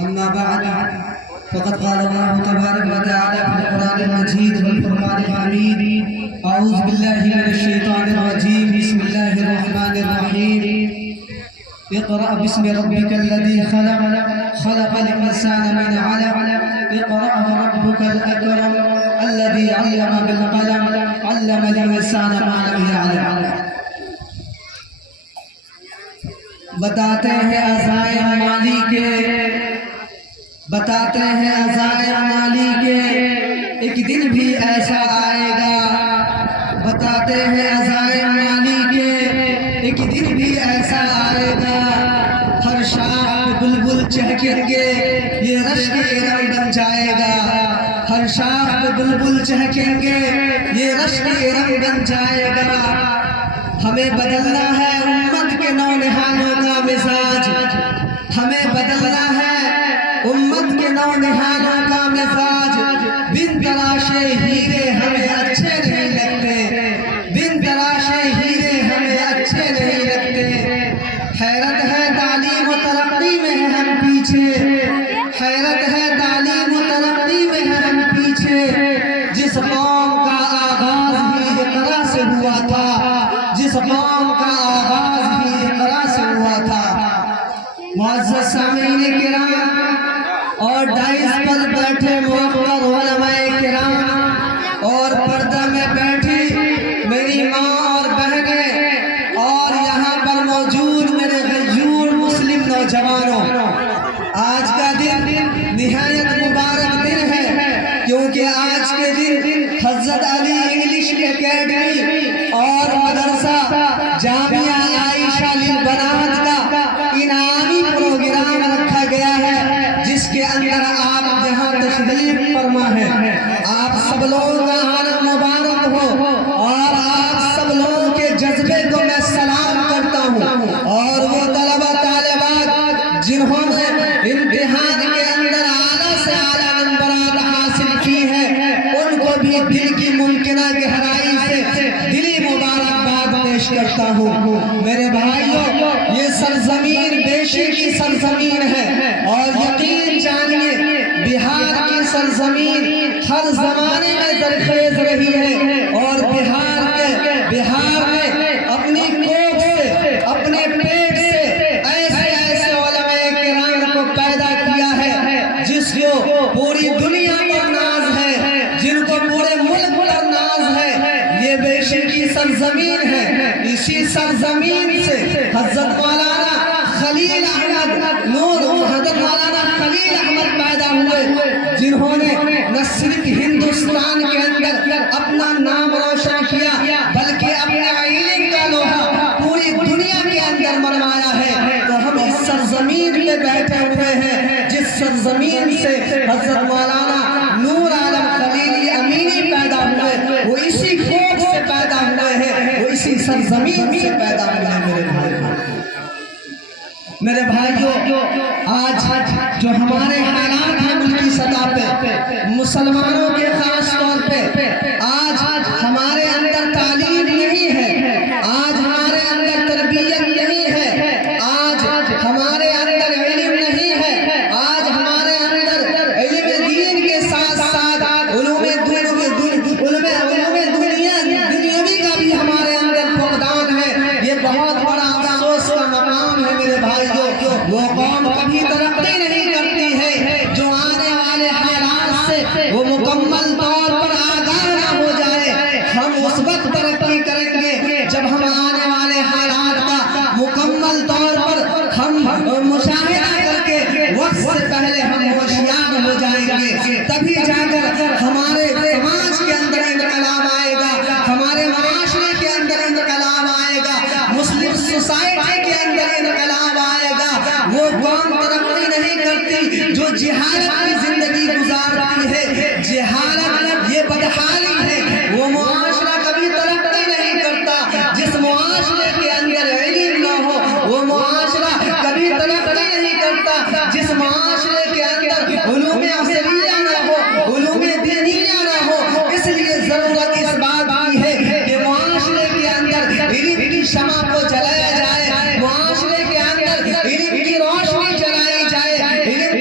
أما بعد فقد قال الله تبارك وتعالى في القرآن المجيد والفرقان الحميد أعوذ بالله من الشيطان الرجيم بسم الله الرحمن الرحيم اقرأ باسم ربك الذي خلق خلق الإنسان من علق اقرأ وربك الأكرم الذي علم بالقلم علم الإنسان ما لم يعلم. بتاتے ہیں عزائم مالی کے ایک دن بھی ایسا آئے گا. بتاتے ہیں عزائم مالی کے ایک دن بھی ایسا آئے گا. ہر شاخ بلبل چہکیں گے یہ رشک ارم بن جائے گا. ہر شاخ بلبل چہکیں گے یہ رشک ارم بن جائے گا. ہمیں بدلنا ہے امت کے نونہالوں کا مزاج. ہمیں بدلنا ہے امت کے نونہالوں کا مزاج. بن تراشے ہیرے ہمیں اچھے نہیں لگتے. بن تراشے ہیرے ہمیں اچھے نہیں لگتے. حیرت ہے تعلیم و ترقی میں ہے ہم پیچھے. حیرت ہے تعلیم و ترقی میں ہے ہم پیچھے. جس قوم کا آغاز ہی اقرا سے ہوا تھا. جس قوم کا آغاز ہی اقرا سے ہوا تھا. معزز سامعین کرام اور ڈائس پر بیٹھے موقر علماء کرام اور پردہ میں بیٹھی میری ماں اور بہنیں اور یہاں پر موجود میرے غیور مسلم نوجوانوں، آج کا دن نہایت مبارک دن ہے کیونکہ آج کے دن حضرت علی انگلش اکیڈمی اور مدرسہ جامعہ عائشہ للبنات کا انعامی پروگرام رکھا گیا ہے جس کے اندر آپ یہاں تشریف فرما ہے. آپ سب لوگوں کا آنا مبارک ہو اور آپ سب لوگوں کے جذبے کو میں سلام کرتا ہوں. اور وہ طلبہ طالبات جنہوں نے امتحان کے اندر اعلیٰ سے اعلیٰ نمبرات حاصل کی ہے ان کو بھی دل کی ممکنہ گہرائی سے دلی مبارکباد پیش کرتا ہوں. میرے بھائیوں، یہ سرزمین بیشی کی سرزمین ہے اور یقین جانیے بہار کی سرزمین ہر زمانے میں زرخیز رہی ہے اور بہار نے اپنی کوکھ سے اپنے پیٹ سے ایسے علماء کرام کو پیدا کیا ہے جس کو پوری دنیا پر ناز ہے، جن کو پورے ملک پر ناز ہے. یہ بیشی کی سرزمین ہے. اسی سرزمین سے حضرت مولانا خلیل احمد پیدا ہوئے جنہوں نے نہ صرف ہندوستان کے اندر اپنا نام روشن کیا بلکہ اپنے علم کا لوہا پوری دنیا کے اندر منوایا ہے. تو ہم اس سرزمین پہ بیٹھے ہوئے ہیں جس سرزمین سے حضرت مولانا نور عالم خلیلی امینی پیدا ہوئے. وہ اسی کوکھ سے پیدا ہوئے ہیں، وہ اسی سرزمین سے پیدا ہوئے ہیں. میرے بھائیوں، آج جو ہمارے حالات ہیں ملکی سطح پہ، مسلمانوں کے خاص طور پہ آج ہمارے اندر تعلیم نہیں ہے، آج ہمارے اندر تربیت نہیں ہے، آج ہمارے اندر علم نہیں ہے، آج ہمارے اندر علم دین کے ساتھ ساتھ علوم دنیاوی کا بھی ہمارے اندر فقدان ہے. یہ بہت بڑا افسوس کا مقام ہے میرے بھائیوں. وہ قوم کبھی ترقی نہیں کرتی ہے جو آنے والے حالات سے وہ مکمل طور پر آگاہ نہ ہو جائے. ہم اس وقت ترقی کریں گے جب ہم آنے والے حالات کا مکمل طور پر ہم مشاہدہ کر کے وقت سے پہلے ہم ہوشیار ہو جائیں گے. تبھی جا کر ہمارے سماج کے اندر انقلاب آئے گا، ہمارے معاشرے کے اندر انقلاب آئے گا، مسلم سوسائٹی کے اندر انقلاب آئے گا. وہ قوم ترقی نہیں کرتی جو جہالت کی زندگی گزارتی ہے. جہالت یہ بدحالی ہے. وہ معاشرہ کبھی ترقی نہیں کرتا جس معاشرے کے اندر علم نہ ہو. وہ معاشرہ کبھی ترقی نہیں کرتا جس معاشرے کے اندر علوم عصریہ نہ ہو، علوم دینیہ نہ ہو. اس لیے ضرورت اس بات کی ہے کہ معاشرے کے اندر علم کی شمع کو جلایا جائے، معاشرے کے اندر علم کی روشنی جلائی جائے، علم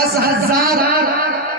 10,000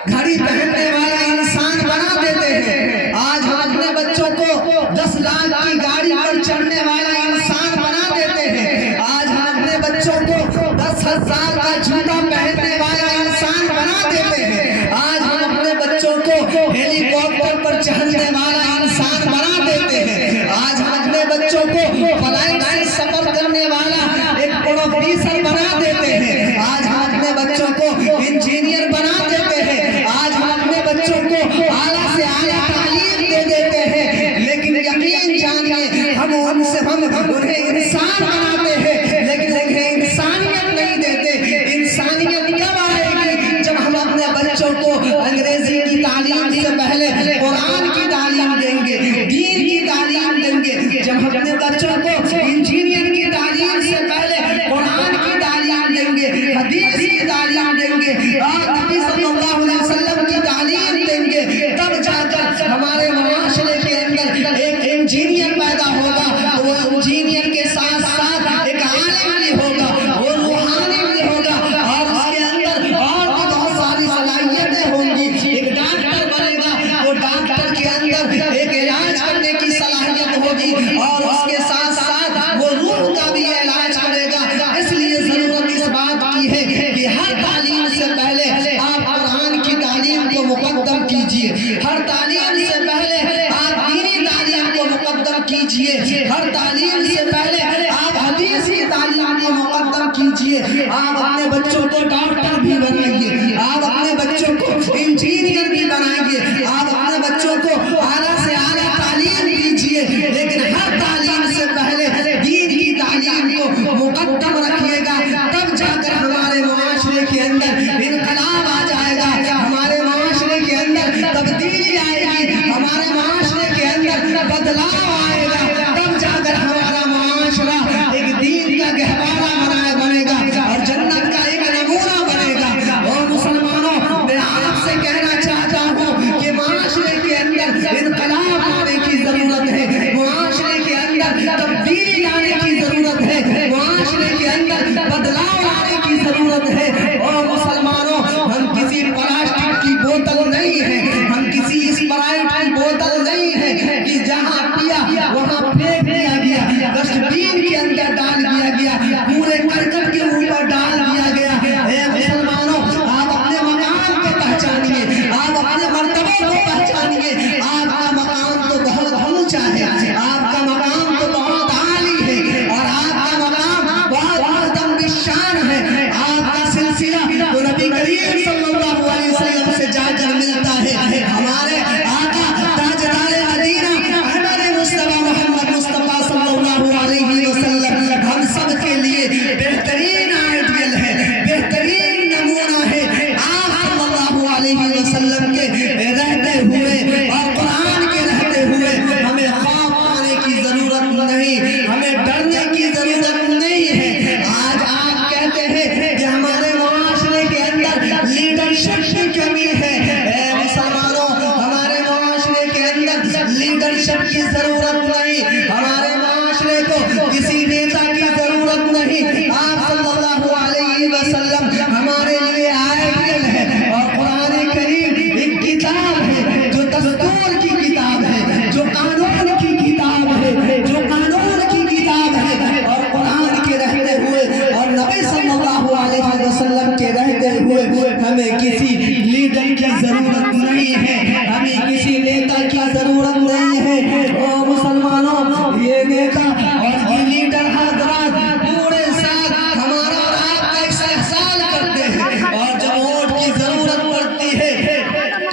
घड़ी पहनने वाला इंसान बना देते हैं। आज हम अपने बच्चों को 10 लाख की गाड़ी पर चढ़ने वाला इंसान बना देते हैं। आज हम अपने बच्चों को 10,000 का जूता पहनने वाला इंसान बना देते हैं। आज हम अपने बच्चों को हेलीकॉप्टर पर चढ़ने वाला इंसान बना देते हैं। आज हम अपने बच्चों को फ्लाइट से सफर करने वाला एक प्रोफेसर बना देते हैं। आज हम अपने बच्चों को इंजीनियर बना देते हैं। आज हम अपने बच्चों को आला से आला तालीम दे देते हैं। लेकिन यकीन जानिए हम उन्हें इंसान बनाते हैं, लेकिन उन्हें इंसानियत नहीं देते। इंसानियत कब आएगी? जब हम अपने बच्चों को अंग्रेजी की तालीम से पहले कुरान की तालीम देंगे, दीन की तालीम देंगे। जब हम अपने बच्चों को इंजीनियर की तालीम से पहले कुरान की तालीम देंगे, हदीस की तालीम देंगे और नबी सल्लल्लाहु अलैहि वसल्लम की तालीम देंगे, तब जाकर हमारे माशरे के अंदर एक इंजीनियर पैदा होगा। वो इंजीनियर के साथ साथ एक आलिम भी होगा, वो रूहानी भी होगा और उसके अंदर और भी बहुत सारी सलाहियतें होंगी। एक डॉक्टर बनेगा, वो डॉक्टर के अंदर एक इलाज करने की सलाहियत होगी और उसके साथ साथ वो रूह का भी इलाज करेगा। इसलिए जरूरत इस बात की है कि हर तालीम से पहले आप कुरान की तालीम को मुकद्दम कीजिए। हर तालीम से पहले आप दीनी तालीम को मुकद्दम कीजिए। हर तालीम से पहले आप हदीस की तालीम को मुकद्दम कीजिए। आप अपने बच्चों को डॉक्टर भी बनाइए, आप अपने बच्चों को इंजीनियर भी बनाइए, आप अपने बच्चों को आला से आला तालीम दीजिए। लेकिन हर तालीम से पहले दीन की तालीम को मुकद्दम रखिएगा, तब जाकर हमारे मुआशरे के अंदर इनकलाब आ जाएगा, हमारे मुआशरे के अंदर तब्दीली आएगी, हमारे मुआशरे के अंदर बदलाव आएगा, तब जाकर हमारा मुआशरा एक दीन का गहवारा बनेगा और जन्नत का एक नमूना बनेगा। और मुसलमानों, मैं आपसे कहना चाहता हूँ कि मुआशरे के अंदर इनकलाब लाने की जरूरत है, मुआशरे के अंदर तब्दीली लाने की जरूरत है, मुआशरे के अंदर बदलाव लाने की जरूरत है। और मुसलमानों, हम किसी प्लास्टिक की बोतल नहीं है, हम किसी स्प्राइट की बोतल नहीं है कि जहाँ पिया वहाँ फेंक दिया गया, डस्टबिन के अंदर डाल दिया गया, पूरे करकट के ऊपर डाल दिया गया। हे मुसलमानों, आप अपने मकाम को पहचानिए, आप अपने मर्तबे को पहचानिए। आपका मकाम तो बहुत ऊंचा है, आपका मकाम तो बहुत आली है और आपका मकाम बहुत आदम बिशान है। आपका सिलसिला तो नबी करीम सल्लल्लाहु अलैहि वसल्लम से जाकर मिलता है। हमारे आका ताजदार मदीना हमारे मुस्तफा मोहम्मद मुस्तफा सल्लल्लाहु अलैहि वसल्लम हम सब के लिए बेहतरीन आइडियल है, बेहतरीन नमूना है। आप सल्लल्लाहु अलैहि वसल्लम के रहते हुए और कुरान के रहते हुए हमें खौफ आने की जरूरत नहीं, हमें डरने की जरूरत नहीं है। आज आप कहते हैं कि हमारे मुआशरे के अंदर लीडरशिप की कमी है। ऐ मुसलमानों, हमारे मुआशरे के अंदर लीडरशिप की जरूरत नहीं, हमारे मुआशरे को किसी नेता की जरूरत नहीं। आप सल्लल्लाहु अलैहि वसल्लम हमारे लिए आइडियल है और कुरान करीम एक किताब है जो दस्तूर की किताब है, जो कानून की किताब है, जो कानून की किताब है। और कुरान के रहते हुए और नबी सल्लल्लाहु अलैहि वसल्लम के रहते हुए हमें किसी लीडर की जरूरत नहीं है, हमें किसी नेता की जरूरत नहीं है। ओ मुसलमानों, ये नेता और ये लीडर हजरात पूरे साथ हमारा और आपका इस्तेहसाल करते हैं और जब वोट की जरूरत पड़ती है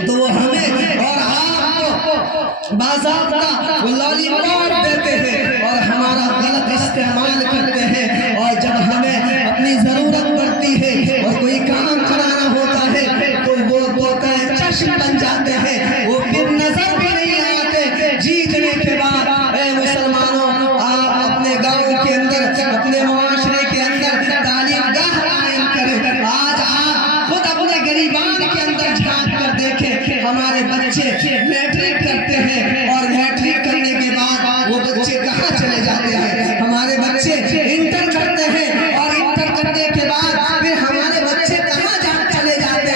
तो हमें और आपको बाज़ाब्ता लॉलीपॉप देते हैं और हमारा गलत इस्तेमाल करते हैं। और जब हमें अपनी जरूरत पड़ती है और कोई काम कराना होता है तो वो बोलते हैं चश्म बन जाते हैं, वो फिर नजर भी नहीं आते। जीतने के बाद ऐ मुसलमानों, आप अपने गांव के अंदर, अपने मुआशरे के अंदर तालीम गाह कायम करें। आज आप खुद अपने गरीबान के अंदर झांक कर देखें, हमारे बच्चे मैट्रिक करते हैं और मैट्रिक करने के बाद वो बच्चे कहाँ चले जाते हैं? हमारे बच्चे इंटर करते हैं और इंटर करने के बाद फिर हमारे बच्चे कहाँ चले जाते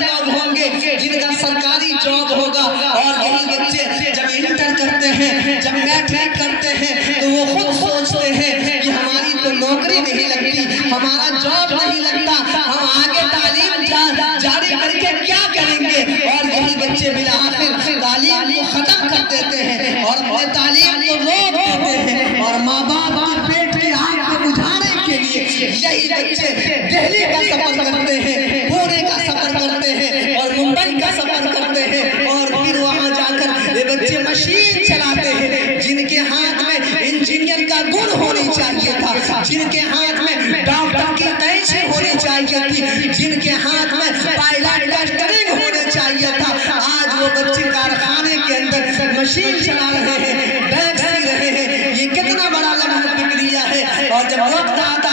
जॉब होंगे, जिनका सरकारी जॉब होगा। और यही बच्चे जब इंटर करते हैं, जब मैट्रिक करते हैं, तो वो खुद सोचते हैं कि हमारी तो नौकरी नहीं लगती, हमारा जॉब नहीं लगता, हम आगे तालीम जारी करके क्या करेंगे। और यही बच्चे बिला आखिर तालीम को खत्म कर देते हैं और अपने तालीम को रोक देते हैं। और माँ बाप के पेट की आग को बुझाने के लिए यही बच्चे दिल्ली का सफर करते हैं, पुणे का सफर करते हैं और मुंबई का सफर करते हैं। और फिर वहाँ जाकर ये बच्चे मशीन चलाते हैं। जिनके हाथ में इंजीनियर का गुण होनी चाहिए था, जिनके हाथ में डॉक्टर की कैंची होनी चाहिए थी, जिनके हाथ में पायलट का ट्रेनिंग होने चाहिए था, आज वो बच्चे कारखाने के अंदर मशीन चला रहे हैं, बैग सी रहे हैं। ये कितना बड़ा लम्हा बिगड़िया है। और जब वक्त आता